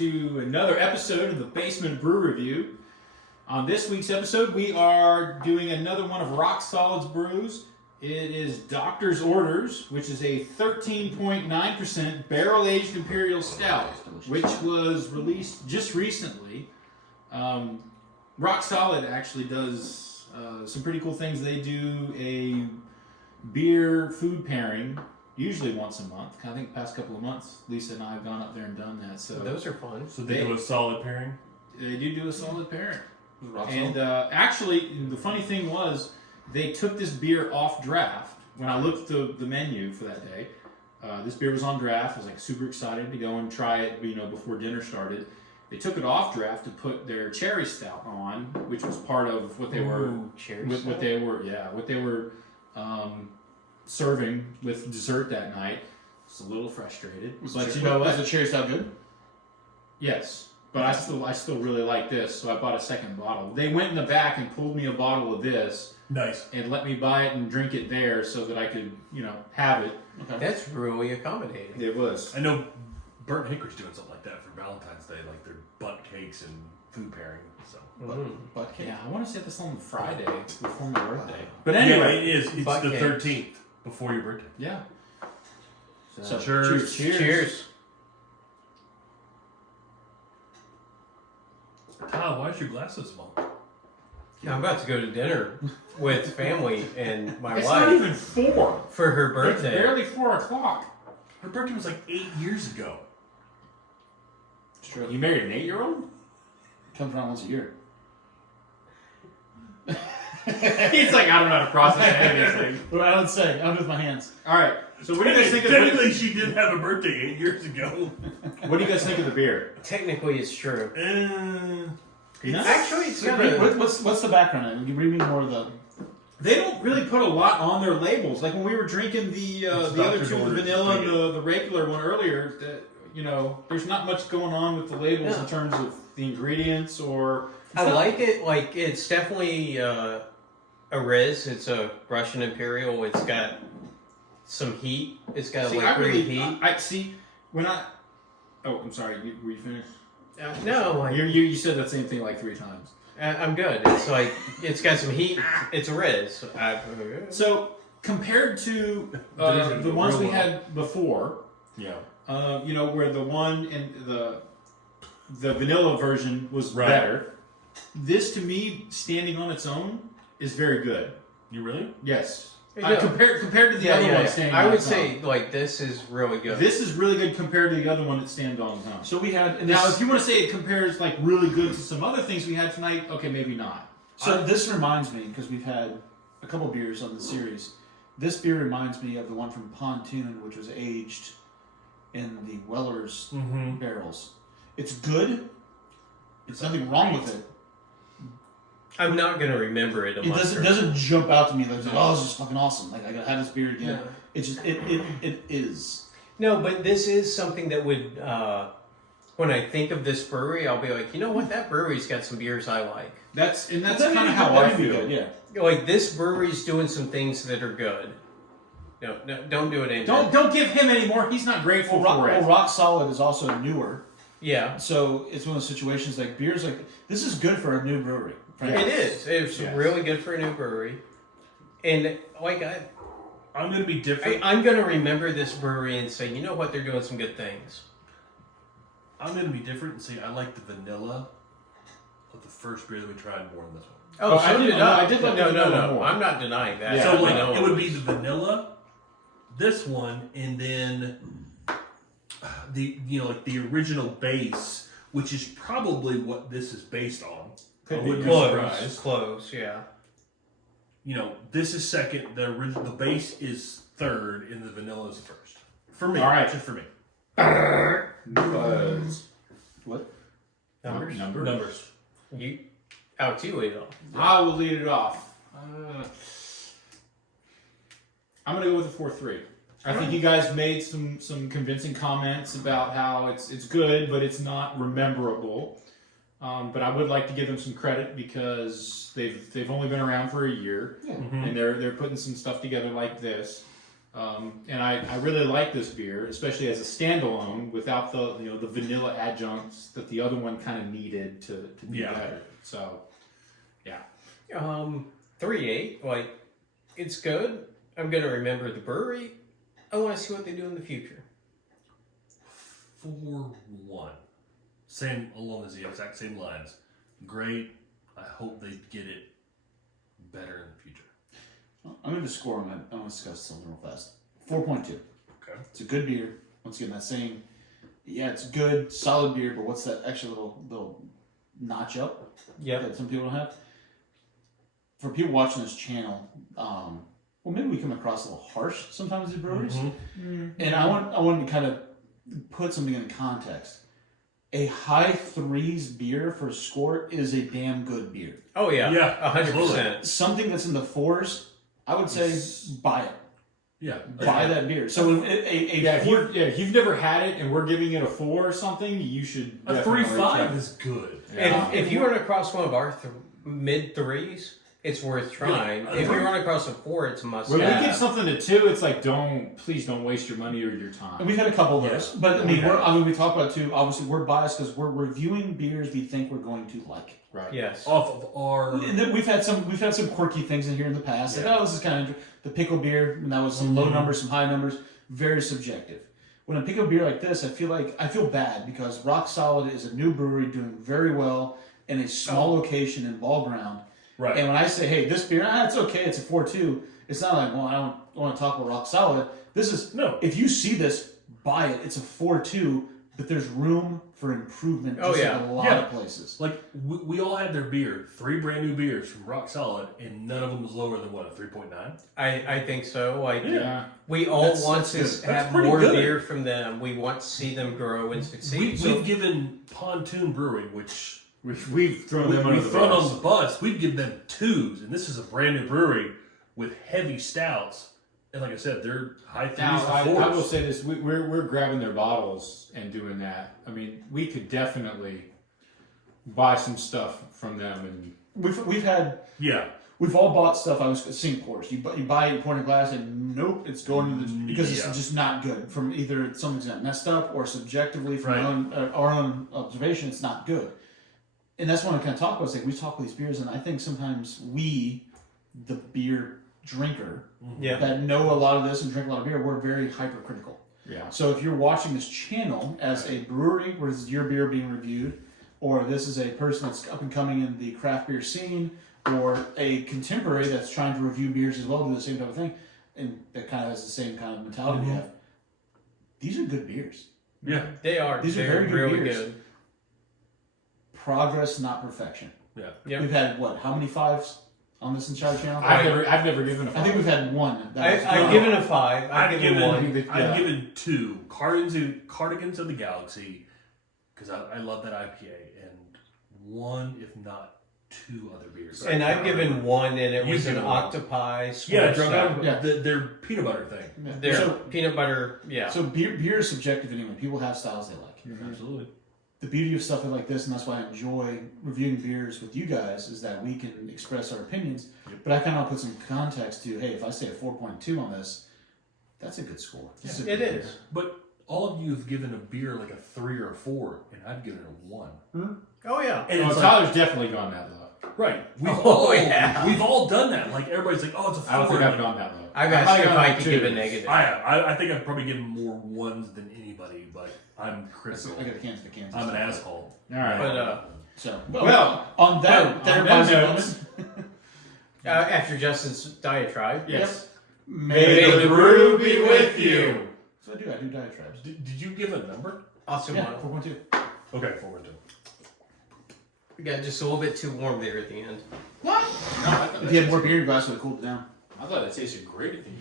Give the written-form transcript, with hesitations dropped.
to another episode of the Basement Brew Review. On this week's episode, we are doing another one of RockSolid's brews. It is Doctor's Orders, which is a 13.9% barrel-aged imperial stout, which was released just recently. RockSolid actually does some pretty cool things. They do a beer food pairing. Usually once a month. I think the past couple of months, Lisa and I have gone up there and done that. So those are fun. So they do a solid pairing? They do a solid pairing. And actually, the funny thing was, they took this beer off draft. When I looked at the menu for that day, this beer was on draft. I was like super excited to go and try it, before dinner started. They took it off draft to put their cherry stout on, which was part of what they were serving with dessert that night. It's a little frustrated, but you know what? Was the cherry stout good? Yes, but I still really like this, so I bought a second bottle. They went in the back and pulled me a bottle of this. Nice. And let me buy it and drink it there so that I could, have it. Okay. That's really accommodating. It was. I know Burnt Hickory's doing something like that for Valentine's Day, like their butt cakes and food pairing. So. Butt cake. Yeah, I want to say this on Friday before my birthday. But anyway, it is. It's butt the cakes. 13th before your birthday. Yeah. So Cheers. Cheers. Kyle, why is your glass so small? I'm about to go to dinner with family and my It's wife not even 4. for her It's birthday. barely 4 o'clock. Her birthday was like 8 years ago. It's true. You married an 8-year-old? Comes around once a year. He's like, I don't know how to process any of these things. What I don't say. I don't do it with my hands. All right. So what do you guys think of Technically, she did have a birthday 8 years ago. What do you guys think of the beer? Technically, it's true. Actually, it's got a... What's the background on it? You bring me more of the... They don't really put a lot on their labels. Like when we were drinking the other Doctor's two, the Orders. vanilla and the regular one earlier, there's not much going on with the labels in terms of the ingredients or... I like it. Like, it's definitely a Riz. It's a Russian Imperial. It's got some heat. It's got heat. I see, when I... Oh, I'm sorry. Were you finished? No, like, You said that same thing like 3 times. I'm good. It's like, it's got some heat. It's a Riz. So, compared to the ones we had before, Yeah. where the one in the vanilla version was better, this to me, standing on its own, is very good. You really? Yes. Yeah. Compared to the other one standing on I would its own. say, like, this is really good. This is really good compared to the other one that stands on its own. So we had... Now, if you want to say it compares like really good to some other things we had tonight, okay, maybe not. So this reminds me, because we've had a couple beers on the series, this beer reminds me of the one from Pontoon, which was aged in the Weller's barrels. It's good. There's nothing wrong with it. I'm not going to remember it. It doesn't jump out to me like, oh, this is fucking awesome. Like, I gotta have this beer again. No. It's just, it is. No, but this is something that would, when I think of this brewery, I'll be like, you know what, that brewery's got some beers I like. That's kind of how I feel. Yeah. Like, this brewery's doing some things that are good. No, don't do it anymore. Don't give him any more. He's not grateful for it. Rock Solid is also newer. Yeah. So it's one of those situations like beers like, this is good for a new brewery. It is. It's really good for a new brewery. And, like, I'm going to be different. I'm going to remember this brewery and say, you know what, they're doing some good things. I'm going to be different and say I like the vanilla of the first beer that we tried more than this one. Oh, so did I. I did like the vanilla more. I'm not denying that. Yeah. So, like, vanilla it would be was- the vanilla, this one, and then the original base, which is probably what this is based on. I wouldn't be surprised. Close, yeah. This is second. The base is third, and the vanilla is first. For me, All right. just for me. What? Numbers. I'll lead it off. I will lead it off. I'm going to go with a 4-3. I think you guys made some convincing comments about how it's good, but it's not rememberable. But I would like to give them some credit because they've only been around for a year, and they're putting some stuff together like this. And I really like this beer, especially as a standalone, without the the vanilla adjuncts that the other one kind of needed to be better. So, yeah. 3.8, like, it's good. I'm gonna remember the brewery. I want to see what they do in the future. 4-1. Same, along the exact same lines. Great. I hope they get it better in the future. I'm going to score on that. I want to discuss something real fast. 4.2. Okay. It's a good beer. Once again, that same, it's good, solid beer, but what's that extra little notch up that some people don't have? For people watching this channel, well, maybe we come across a little harsh sometimes at breweries. And I want to kind of put something in context. A high 3s beer for a score is a damn good beer. Oh yeah, yeah, 100%. Something that's in the 4s, I would say buy it. Yeah, Buy that beer. So if you've never had it and we're giving it a 4 or something, you should. a 3.5 is good. Yeah. If you run across one of our mid 3s, it's worth trying. If you run across a 4, it's a must. When we give something a 2, it's like please don't waste your money or your time. And we've had a couple of those, but we talk about it too. Obviously, we're biased because we're reviewing beers we think we're going to like. Right. Yes. Off of our. And then we've had some quirky things in here in the past. Like, this is kind of the pickle beer, and that was some low numbers, some high numbers, very subjective. When I pick a beer like this, I feel bad because RockSolid is a new brewery doing very well in a small location in Ball Ground. Right. And when I say, hey, this beer, it's okay, it's a 4.2, it's not like, well, I don't want to talk about RockSolid. This is, if you see this, buy it. It's a 4.2, but there's room for improvement in a lot of places. Like, we all had their beer, 3 brand new beers from RockSolid, and none of them was lower than, what, a 3.9? I think so. Like, we all That's want to have pretty more good. beer from them. We want to see them grow and succeed. We've given Pontoon Brewing, which... We've thrown them under the thrown bus. on the bus. We've given them 2s, and this is a brand new brewery with heavy stouts. And like I said, they're high 3s Now, to 4s. I will say this: we're grabbing their bottles and doing that. I mean, we could definitely buy some stuff from them, and We've had we've all bought stuff. I was seeing pours. You buy it, you pour in a glass, and nope, it's going to the because it's just not good from either something's not messed up or subjectively from our own observation, it's not good. And that's what I kind of talk about. It's like we talk about these beers, and I think sometimes we, the beer drinker, that know a lot of this and drink a lot of beer, we're very hypercritical. yeah. So if you're watching this channel as a brewery where this is your beer being reviewed, or this is a person that's up and coming in the craft beer scene, or a contemporary that's trying to review beers as well, do the same type of thing, and that kind of has the same kind of mentality we have, these are good beers. Yeah. They are. These are They're very good really beers. good. Progress, not perfection. Yeah. We've had how many 5s on this entire channel? I've never given a 5. I think we've had one. I've given a 5. I've given 1. I've given 2. Cardigans of the Galaxy, because I love that IPA, and 1, if not 2 other beers. And I've given 1, and it was an octopi sweet stout. Their peanut butter thing. Their peanut butter, So beer is subjective anyway. People have styles they like. Absolutely. The beauty of stuff like this, and that's why I enjoy reviewing beers with you guys, is that we can express our opinions. But I kind of put some context to, hey, if I say a 4.2 on this, that's a good score. It is. But all of you have given a beer like a 3 or a 4, and I've given it a 1. Oh, yeah. And it's Tyler's definitely gone that low. Right. We've all done that. Like, everybody's like, oh, it's a 4. I don't think I've gone that low. I've asked if I could give a negative. I think I've probably given more 1s than anybody, but I'm critical. I got a Kansas to Kansas. I'm an asshole. All right. But, on that note, after Justin's diatribe, yes. May the brew be with you. So I do diatribes. Did you give a number? Also, 4.2. Okay, 4.2. we got just a little bit too warm there at the end. What? No, If you had more beer in your glass, it would have cooled it down. I thought it tasted great at the end.